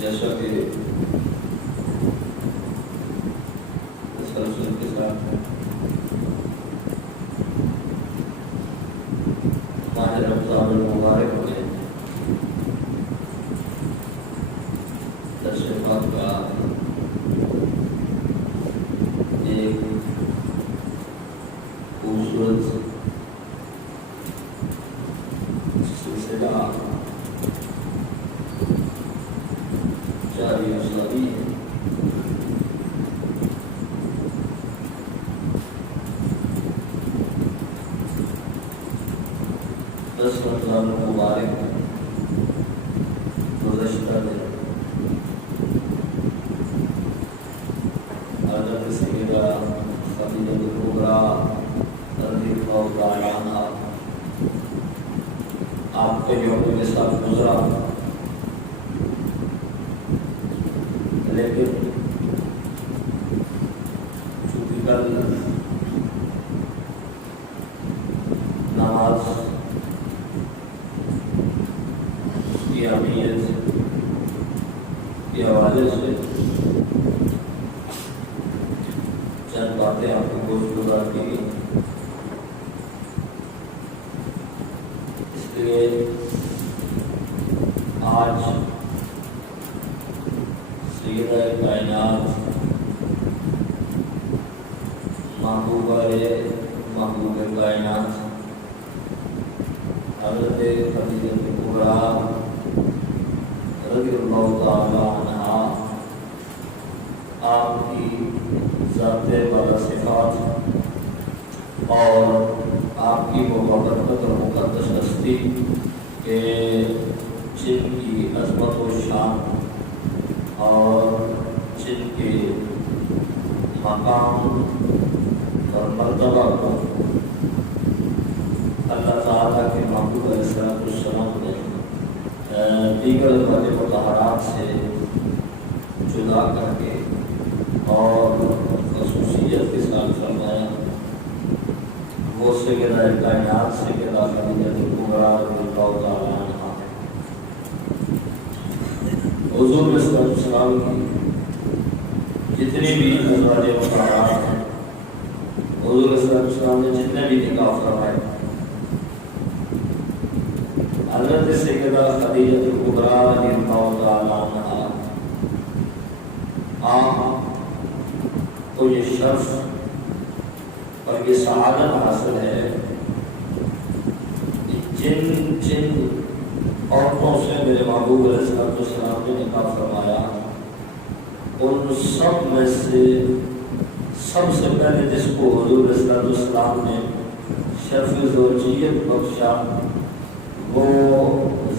جیسا کہ تسلسل کے ساتھ ماہ رمضان المبارک میں درس پاک کا ایک خوبصورت سلسلہ جاری و ساری ہے۔ دس رمضان المبارک گزشتہ دن حضرت سیدہ خدیجہ کبریٰ رضی اللہ تعالیٰ عنہا آپ کے یوم کے ساتھ گزرا، لیکن چونکہ کل نماز کی اہمیت کے حوالے سے چند باتیں آپ کو گوشت گزار کی گئی، اس لیے آج سیدہ کائنات محبوبہ محبوب کائنات حضرت خدیجہ کبریٰ رضی اللہ تعالی عنہا آپ کی ذات والا صفات اور آپ کی وہ مبارک اور مقدس ہستی کہ جن کی عظمت و شان اور جن کے مقام اور مرتبہ کو اللہ تعالیٰ کے محبوب علیہ السلام نے دیگر مطہرات سے جدا کر کے اور خصوصیت کے ساتھ فرمایا، وہ سیدہ کائنات سیدہ خدیجہ کبریٰ رضی اللہ تعالیٰ عنہا حضور صلی اللہ علیہ وسلم کی جتنی بھی ازواج مطہرات ہیں، حضور صلی اللہ علیہ وسلم نے جتنے بھی نکاح فرمائے، حضرت سیدہ خدیجہ کبریٰ رضی اللہ تعالیٰ عنہا آپ کو یہ شرف اور یہ سعادت حاصل ہے کہ جن عورتوں سے میرے محبوب علیہ السلام نے نکاح فرمایا، ان سب میں سے سب سے پہلے جس کو حضور علیہ السلام نے شرف زوجیت بخشا وہ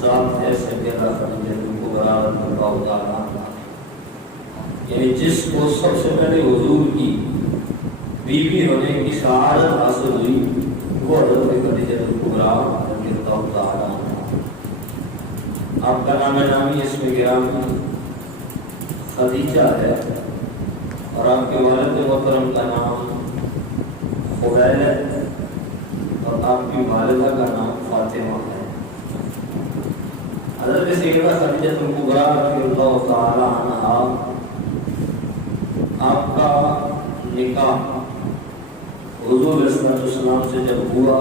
ذات ہے سیدہ خدیجہ کبریٰ رضی اللہ تعالیٰ عنہا، یعنی جس کو سب سے پہلے حضور کی بیوی ہونے کی سعادت حاصل ہوئی وہ حضرت خدیجہ کبریٰ رضی اللہ تعالیٰ عنہا۔ آپ کا نام نامی اس میں گرامی خدیجہ ہے اور آپ کے والد محترم کا نام خبیل ہے اور آپ کی والدہ کا نام فاطمہ ہے۔ حضرت سیدہ خدیجہ کبریٰ رضی اللہ تعالیٰ عنہا آپ کا نکاح حضور علیہ السلام سے جب ہوا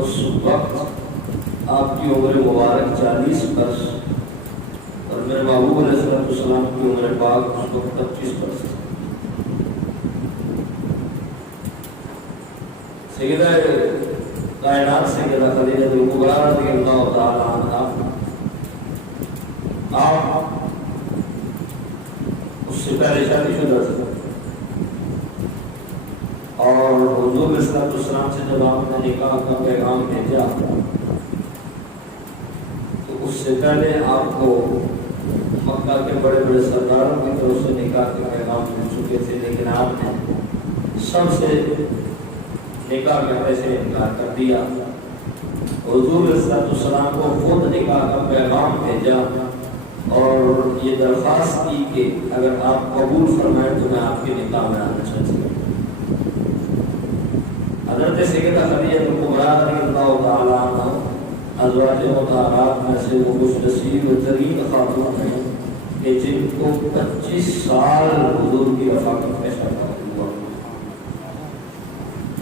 اس وقت آپ کی عمر مبارک 40 برس اور میرے محبوب علیہ السلام کی عمر پاک اس وقت 25 برس۔ سیدہ کائنات سیدہ خدیجہ کبریٰ رضی اللہ تعالیٰ عنہا آپ اس سے پہلے شادی شدہ تھے اور حضور علیہ السلام سے جب آپ نے نکاح کا پیغام بھیجا تو اس سے پہلے آپ کو مکہ کے بڑے بڑے سرداروں کی طرف سے نکاح کے پیغام مل چکے تھے، لیکن آپ نے سب سے نکاح کرنے سے انکار کر دیا۔ حضور علیہ السلام کو خود نکاح کا پیغام بھیجا اور یہ درخواست کی کہ اگر آپ قبول فرمائیں تو میں آپ کے نکاح میں آنا چاہتی ہوں۔ حضرت سیدہ خدیجہ کبریٰ رضی اللہ تعالیٰ عنہ ازواج مطہرات میں سے وہ خوش نصیب ترین خاتون ہیں کہ جن کو 25 سال حضور کی رفاقت میں شامل ہوا.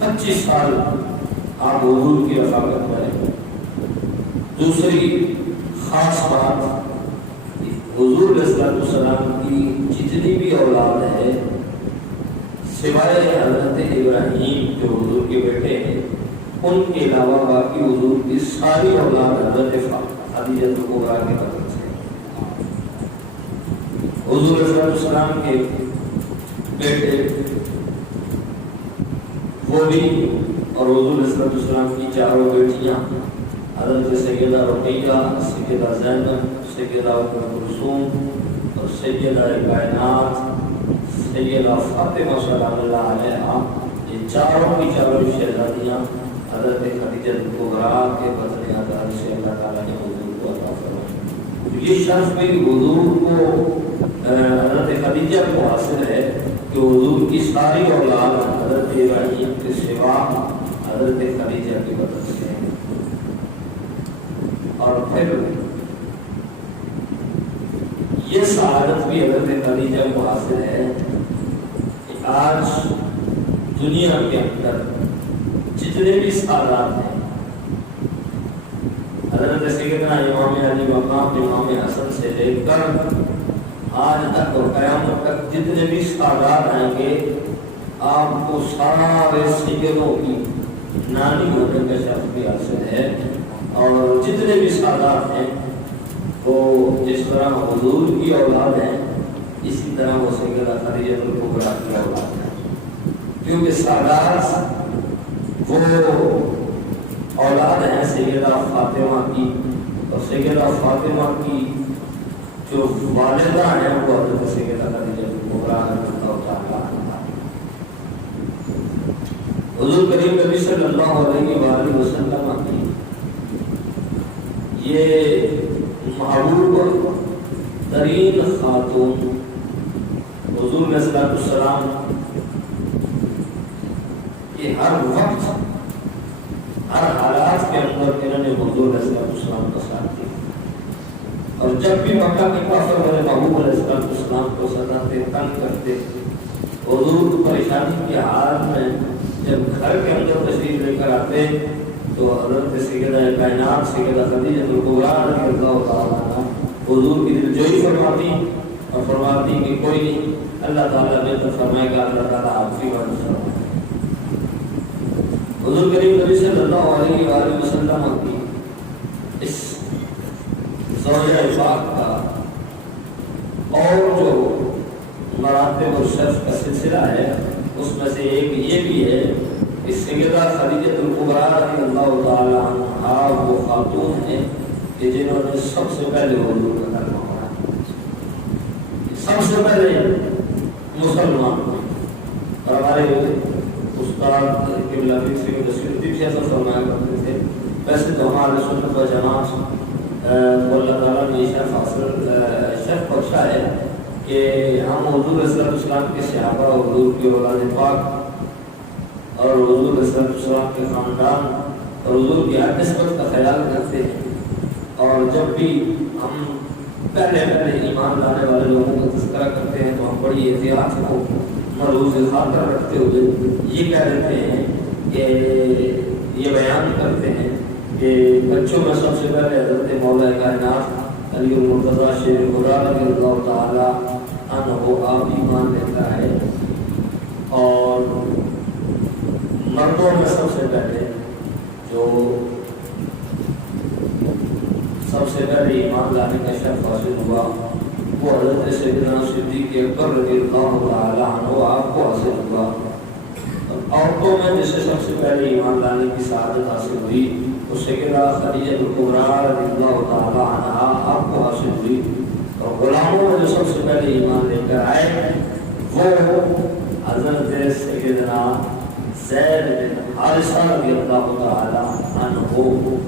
25 سال آپ حضور کی رفاقت میں رہے. دوسری خاص بات، حضور علیہ السلام کی جتنی بھی اولاد ہے سوائے حضرت ابراہیم جو حضور کے بیٹے ہیں، ان کے علاوہ باقی حضور کی ساری اولاد حضرت خدیجہ کبریٰ کے بدن سے. حضور علیہ السلام کے بیٹے وہ بھی اور حضور علیہ السلام کی چاروں بیٹیاں حضرت سیدہ رقیہ، سیدہ زینب، سیدہ ام کلثوم اور سیدہ کائنات سیدہ فاطمہ سلام اللہ علیہا، یہ چاروں کی چاروں شہزادیاں حضرت خدیجہ کبریٰ کے بدن اعداد سے اللہ تعالیٰ نے حضور کو عطا فرمایا. یہ شرف بھی حضور کو حضرت خدیجہ کو حاصل ہے کہ حضور کی ساری اولاد حضرت ابراہیم کے سوا حضرت خدیجہ کے بدن سے ہیں. اور پھر یہ سعادت بھی حضرت خدیجہ کو حاصل ہے کہ آج دنیا کے اندر جتنے بھی سعادات ہیں حضرت سیدنا امام علی مقام امام حسن سے لے کر آج تک اور قیامت تک جتنے بھی سعادات آئیں گے آپ کو سارے سیدوں کی نانی ہونے کا شرف بھی حاصل ہے. اور جتنے بھی سعادات ہیں وہ جس طرح حضور کی اولاد ہیں اسی طرح وہ سیدہ خدیجہ کبریٰ کی اولاد ہیں، کیونکہ سعادات وہ اولاد ہیں سیدہ فاطمہ کی، اور سیدہ فاطمہ کی جو والدہ ہیں وہ حضرت سیدہ خدیجہ کبریٰ رضی اللہ تعالیٰ عنہا. حضور کریم نبی صلی اللہ علیہ وآلہ وسلم کی یہ محبوب ترین خاتون حضور علیہ السلام کہ ہر وقت ہر حالات کے اندر انہوں نے حضور علیہ السلام کا ساتھ دیا. اور جب بھی مکہ کے کافر والے محبوب علیہ السلام کو ستاتے تنگ کرتے، حضور پریشانی کی حالت میں جب گھر کے اندر تشریف لے کر آتے تو حضرت سیدہ کائنات سیدہ خدیجہ کبریٰ رضی اللہ تعالیٰ عنہا حضور کی دلجوئی فرماتی اور فرماتی کہ کوئی نہیں، اللہ تعالیٰ بہتر فرمائے گا، اللہ تعالیٰ آپ کی بات فرمائے. حضور کریم نبی صلی اللہ علیہ وآلہ وسلم کی اس زوجہ پاک کا اور جو مراتب اور شرف کا سلسلہ ہے اس میں سے ایک یہ بھی ہے کہ سیدہ خدیجہ کبریٰ رضی اللہ تعالیٰ عنہا وہ خاتون ہیں کہ جنہوں نے سب سے پہلے حضور کا کلمہ پڑھا، سب سے پہلے مسلمان ہوئے. اور ہمارے استاد قبلہ سید سیوطی بھی ایسا فرمایا کرتے تھے. ویسے تو ہمارے سنت و جماعت کو اللہ تعالیٰ نے شرف بخشا ہے کہ ہم حضور علیہ السلام کے صحابہ اور حضور کی اولاد پاک اور حضور علیہ السلام کے خاندان اور حضور کی ہر نسبت کا خیال کرتے ہیں. اور جب بھی ہم پہلے ایمان لانے والے لوگوں کا تذکرہ کرتے ہیں تو ہم بڑی احتیاط کو ملحوظ خاطر رکھتے ہوئے یہ کہہ دیتے ہیں کہ یہ بیان کرتے ہیں کہ بچوں میں سب سے پہلے حضرت مولا کائنات علی المرتضیٰ شیر خدا رضی اللہ تعالیٰ عنہ آپ ایمان لیتا ہے. اور مردوں میں سب سے پہلے ایمان لانے کا شرف حاصل ہوا وہ حضرت سیدنا صدیق اکبر رضی اللہ تعالیٰ عنہ آپ کو حاصل ہوا. اور عورتوں میں جسے سب سے پہلے ایمان لانے کی سعادت حاصل ہوئی وہ سیدہ خدیجہ کبریٰ رضی اللہ تعالیٰ عنہا آپ کو حاصل ہوئی. اور غلاموں میں جو سب سے پہلے ایمان لے کر آئے وہ حضرت سیدنا زید بن حارثہ رضی اللہ تعالیٰ عنہ.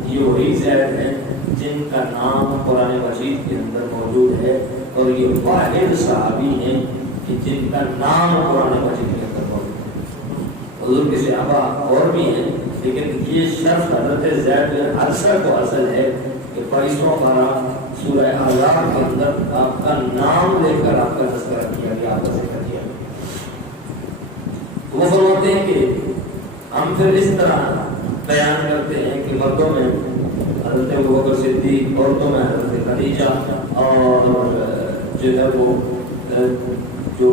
یہ وہی زید ہیں جن کا نام قرآن مجید کے اندر موجود ہے اور یہ واحد صحابی ہیں کہ جن کا نام قرآن مجید کے اندر موجود ہے. حضور کے صحابہ اور بھی ہیں، لیکن یہ شرف حضرت زید بن حارثہ کو حاصل ہے کہ 22واں پارہ سورہ احزاب کے اندر آپ کا نام لے کر آپ کا تذکرہ کیا گیا، آپ کا ذکر کیا گیا۔ وہ فرماتے ہیں کہ ہم پھر اس طرح بیان کرتے ہیں کہ مردوں میں حضرت ابوبکر صدیق، عورتوں میں حضرت خدیجہ، اور جو ہے وہ جو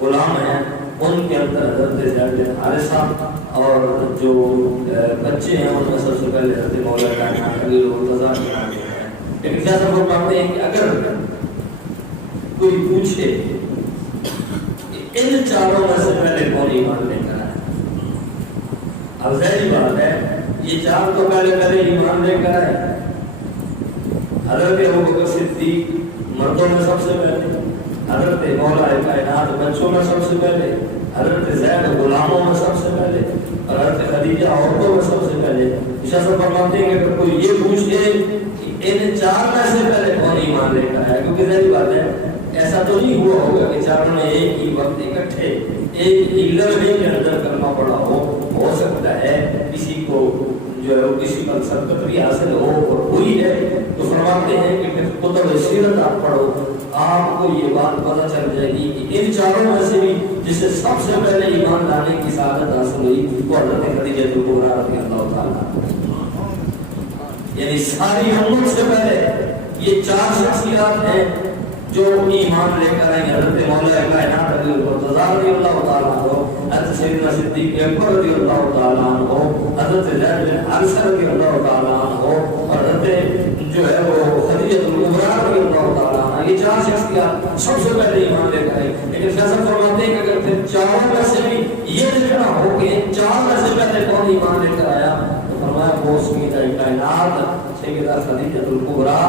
غلام ہیں ان کے اندر حضرت زید بن حارثہ، اور جو بچے ہیں ان میں سب سے پہلے حضرت مولا کائنات علی المرتضیٰ کے نام ہیں۔ لیکن کیا سب لوگ مانتے ہیں کہ اگر کوئی پوچھے کہ ان چاروں میں سے پہلے کون ایمان لے کر آئے، اب ظاہری بات ہے یہ چار تو پہلے ایمان لے کر آئے۔ حضرت ابوبکر صدیق مردوں میں سب سے پہلے، حضرت مولا کائنات بچوں میں سب سے پہلے، حضرت زید غلاموں میں سب سے پہلے، اور حضرت خدیجہ عورتوں میں سب سے پہلے۔ شاہ صاحب فرماتے ہیں کہ اگر کوئی یہ پوچھے کہ ان چار میں سے پہلے کون ایمان لے کر آئے، کیونکہ ظاہری بات ہے ایسا تو نہیں ہوا ہوگا کہ چاروں نے ایک ہی وقت اکٹھے ایک ہی لمحے کے اندر کلمہ پڑھا ہو سکتا ہے کسی کو جو ہے کسی پر سرکتری حاصل ہو اور ہوئی ہے، تو فرماتے ہیں کہ پھر کتب سیرت آپ پڑھو، آپ کو یہ بات پتہ چل جائے گی کہ ان چاروں میں سے بھی جسے سب سے پہلے ایمان لانے کی سعادت حاصل ہوئی وہ حضرت خدیجہ کبریٰ رضی اللہ تعالیٰ، یعنی ساری امت سے پہلے یہ چار شخصیات ہیں جو ایمان لے کر آئی۔ حضرت مولا کائنات علی المرتضیٰ رضی اللہ تعالیٰ عنہ، حضرت سیدنا صدیق اکبر رضی اللہ تعالیٰ عنہ، حضرت زید بن حارثہ رضی اللہ تعالیٰ عنہ، اور حضرت جو ہے وہ خدیجہ کبریٰ رضی اللہ تعالیٰ عنہ، یہ چار شخصیات سب سے پہلے ایمان لے کر آئی۔ لیکن فیصل فرماتے ہیں کہ اگر پھر چاروں میں سے بھی یہ دیکھنا ہو کہ چار میں سے پہلے کون ایمان لے کر آیا، تو فرمایا وہ سیدہ کائنات سیدہ خدیجہ کبریٰ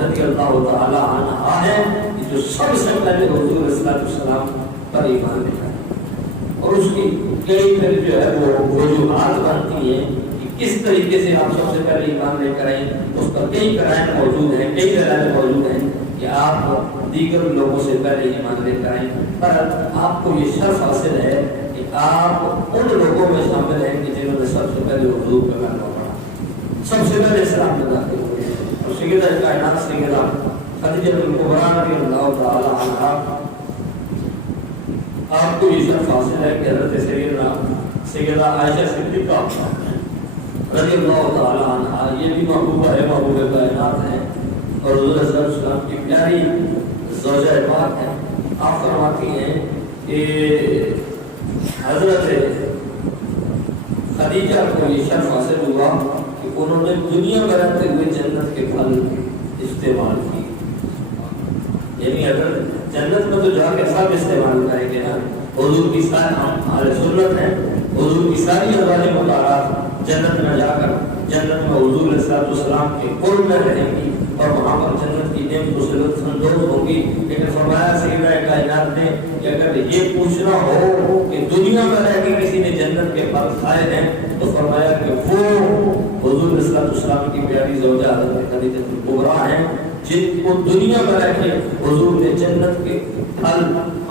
رضی اللہ تعالیٰ عنہ ہے، جو سب سے پہلے حضور صلی اللہ علیہ وسلم پر ایمان لے کر، اور اس کی کئی پھر جو ہے وہ وجوہات بنتی ہیں کہ کس طریقے سے آپ سب سے پہلے ایمان لے کر آئیں۔ اس پر کئی قرائن موجود ہیں، کئی دلائل موجود ہیں کہ آپ دیگر لوگوں سے پہلے ایمان لے کر آئیں، پر آپ کو یہ شرف حاصل ہے کہ آپ ان لوگوں میں شامل ہیں کہ جنہوں نے سب سے پہلے حضور کا کلمہ پڑھا، سب سے پہلے اسلام میں داخل ہوئے، اور سیدہ کائنات سیدہ خدیجہ کبریٰ رضی اللہ تعالیٰ عنہ، آپ کو یہ شرف حاصل ہے کہ حضرت سیدہ عائشہ صدیقہ رضی اللہ تعالیٰ عنہ یہ بھی محبوبہ ہے، محبوب کائنات ہیں، اور حضور صلی اللہ علیہ وسلم کی پیاری زوجہ پاک ہیں۔ آپ فرماتی ہیں کہ حضرت خدیجہ کو یہ شرف حاصل ہوا کہ انہوں نے دنیا میں رہتے ہوئے جنت کے پھل استعمال کیے، یعنی اگر جنت میں تو جا کے سب استعمال کریں گے نا، حضور کی ساری ہم اہل سنت ہیں، حضور کی ساری ازواج مطہرات جنت میں جا کر جنت میں حضور علیہ السلام کے قرب میں رہیں گی اور وہاں پر جنت کی نعمت سے لطف اندوز ہوں گی۔ لیکن فرمایا سیدہ کائنات نے کہ اگر یہ پوچھنا ہو کہ دنیا میں رہ کے کسی نے جنت کے پھل کھائے ہیں، تو فرمایا کہ وہ حضور علیہ السلام کی پیاری زوجہ حضرت خدیجہ کبریٰ ہیں، جن کو دنیا میں رہ کے حضور نے جنت کے پھل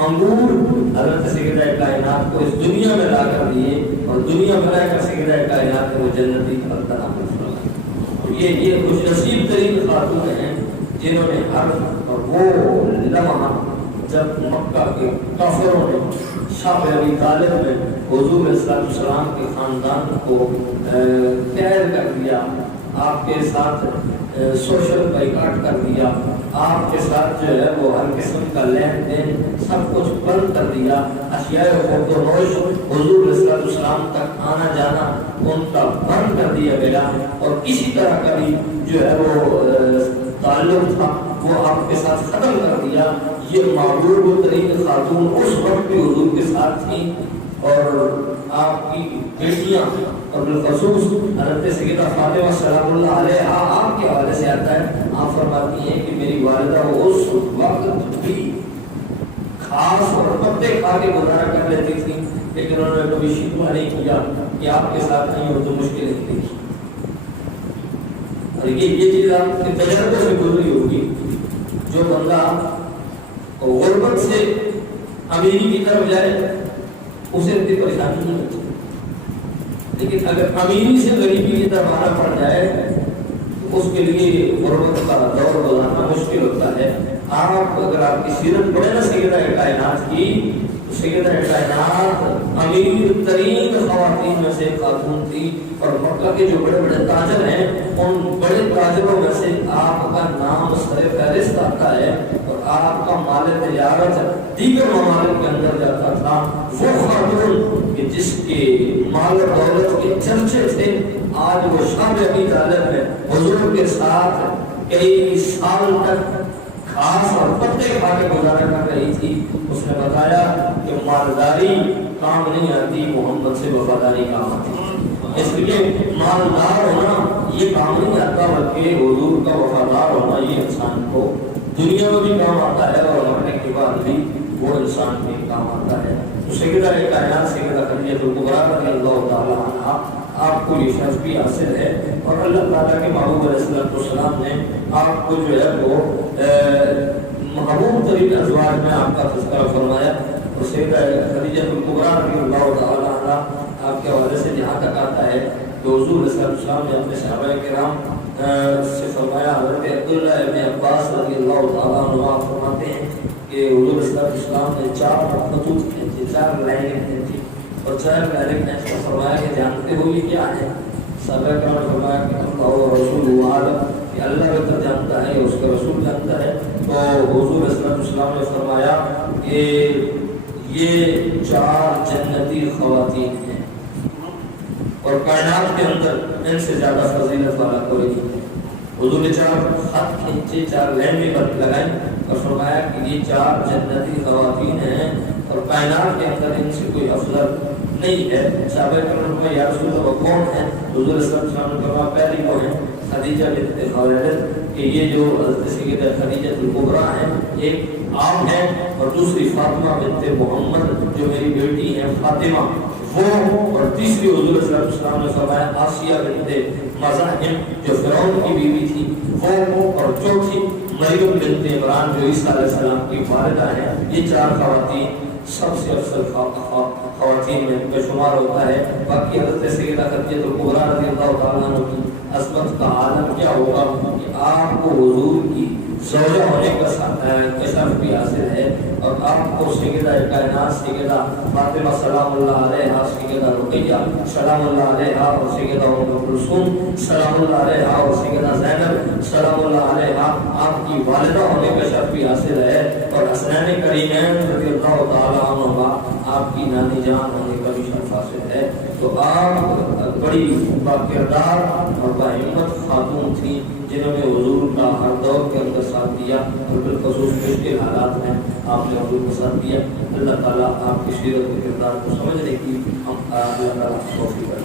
انگور حضرت سیدہ کائنات کو اس دنیا میں لا کر دیے، اور دنیا میں رہ کر سیدہ کائنات کو جنتی پھل تناول فرمایا۔ یہ خوش نصیب ترین خاتون ہیں جنہوں نے ہر وہ لمحہ جب مکہ کے کافروں نے شاہ ابی طالب میں حضور علیہ السلام کے خاندان کو قید کر دیا، آپ کے ساتھ سوشل بائیکاٹ کر دیا، آپ کے ساتھ جو ہے وہ ہر قسم کا لین دین سب کچھ بند کر دیا، اشیاء خورد و نوش حضور علیہ السلام تک آنا جانا ان کا بند کر دیا گیا، اور کسی طرح کا بھی جو ہے وہ تعلق تھا وہ آپ کے ساتھ ختم کر دیا۔ یہ معبود ترین خاتون اس وقت بھی حضور کے ساتھ تھیں، اور آپ کی بیٹیاں اور بالخصوص حضرت سیدہ فاطمہ سلام اللہ علیہا آپ کے حوالے سے آتا ہے، آپ فرماتی ہیں کہ میری والدہ اس وقت بھی خاص اور پتے کھا کے گزارا کر لیتی تھی، لیکن انہوں نے کبھی شکوہ نہیں کیا کہ آپ کے ساتھ نہیں ہو تو مشکل تھی۔ اور یہ چیز آپ کے تجربے سے گزری ہوگی، جو بندہ غربت سے امیری کی طرف جائے اسے اتنی پریشانی نہیں ہوتی، لیکن اگر امیری سے غریبی کی طرف آنا پڑ جائے تو اس کے لیے غربت کا دور گزارنا مشکل ہوتا ہے. آپ اگر آپ کی سیرت پڑھے نا سیدہ کائنات کی، تو سیدہ کائنات امیر ترین خواتین میں سے خاتون تھی، اور مکہ کے جو بڑے بڑے تاجر ہیں ان بڑے تاجروں میں سے آپ کا نام سر فہرست آتا ہے، اور آپ کا مال تجارت دیگر ممالک کے اندر جاتا تھا. وہ خاتون کہ جس کے مال و دولت کے چرچے تھے، آج وہ شام ابی طالب میں حضور کے ساتھ کئی سال تک گھاس اور پتے کھا کے گزارا کر رہی تھی. اس نے بتایا کہ مالداری کام نہیں آتی، محمد سے وفاداری کام آتی. اس لیے مالدار ہونا یہ کام نہیں آتا، بلکہ حضور کا وفادار ہونا یہ انسان کو دنیا میں بھی کام آتا ہے، اور مرنے کے بعد بھی وہ انسان کے کام آتا ہے. تو سیدہ کائنات سیدہ خدیجہ الکبریٰ رضی اللہ تعالیٰ عنہا، آپ کو یہ شرف بھی حاصل ہے، اور اللہ تعالیٰ کے محبوب علیہ السلام نے آپ کو جو ہے وہ محبوب ترین ازواج میں آپ کا تذکرہ فرمایا. اور سیدہ خدیجہ الکبریٰ رضی اللہ تعالیٰ عنہا آپ کے حوالے سے جہاں تک آتا ہے کہ حضور علیہ السلام نے اپنے صحابہ کرام سے فرمایا. حضرت عبداللہ ابن عباس رضی اللہ تعالیٰ عنہ فرماتے ہیں کہ حضور علیہ السلام نے 4 خطوط کھینچے، 4 لائنیں کھینچی، اور 4 لائنیں کھینچ کر فرمایا کہ جانتے ہو یہ کیا ہے؟ صحابہ کرام نے فرمایا کہ اللہ و رسول عالم، کہ اللہ بہتر جانتا ہے، اس کا رسول جانتا ہے. تو حضور علیہ السلام نے فرمایا کہ یہ 4 جنتی خواتین ہیں، اور کائنات کے اندر ان سے زیادہ فضیلت والا کوئی نہیں ہے. حضور نے 4 خط کھینچے، 4 لائنیں لگائیں اور فرمایا کہ یہ 4 جنتی خواتین ہیں، اور کائنات کے اندر ان سے کوئی افضل نہیں ہے. صحابہ کرام نے یا رسول اللہ کون ہیں؟ حضور صلی اللہ علیہ وسلم نے فرمایا پہلی وہ ہیں خدیجہ بنت خویلد، کہ یہ جو حضرت سیدہ خدیجہ الکبریٰ ہیں، ایک آپ ہیں، اور دوسری فاطمہ بنت محمد جو میری بیٹی ہیں فاطمہ وہ، اور تیسری حضور صلی اللہ علیہ وسلم نے فرمایا آسیہ بنت مزاحم جو فرعون کی بیوی تھی وہ، اور چوتھی مریم بنت عمران جو عیسیٰ علیہ السلام کی والدہ ہیں. یہ 4 خواتین سب سے افضل خواتین میں شمار ہوتا ہے. باقی حضرت سیدہ خدیجہ الکبریٰ رضی اللہ تعالیٰ عنہ کی عظمت کا عالم کیا ہوگا کہ آپ کو حضور کی زوجہ ہونے کا شرف بھی حاصل ہے، اور آپ کو سیدہ کائنات سیدہ فاطمہ سلام اللہ علیہا، سیدہ رقیہ سلام اللہ علیہا، اور سیدہ ام کلثوم سلام اللہ علیہا، اور سیدہ زینب سلام اللہ علیہا آپ کی والدہ ہونے کا شرف بھی حاصل ہے. اور حسنین کریمین رضی اللہ تعالیٰ عنہما آپ کی نانی جان ہونے کا بھی شرف حاصل ہے. تو آپ بڑی باکردار اور باہمت خاتون تھیں، جنہوں نے حضور کا ہر دور کے اندر ساتھ دیا، اور بالخصوص مشکل حالات میں آپ نے حضور کا ساتھ دیا. اللہ تعالیٰ آپ کی سیرت و کردار کو سمجھنے کی ہم اللہ تعالیٰ توفیق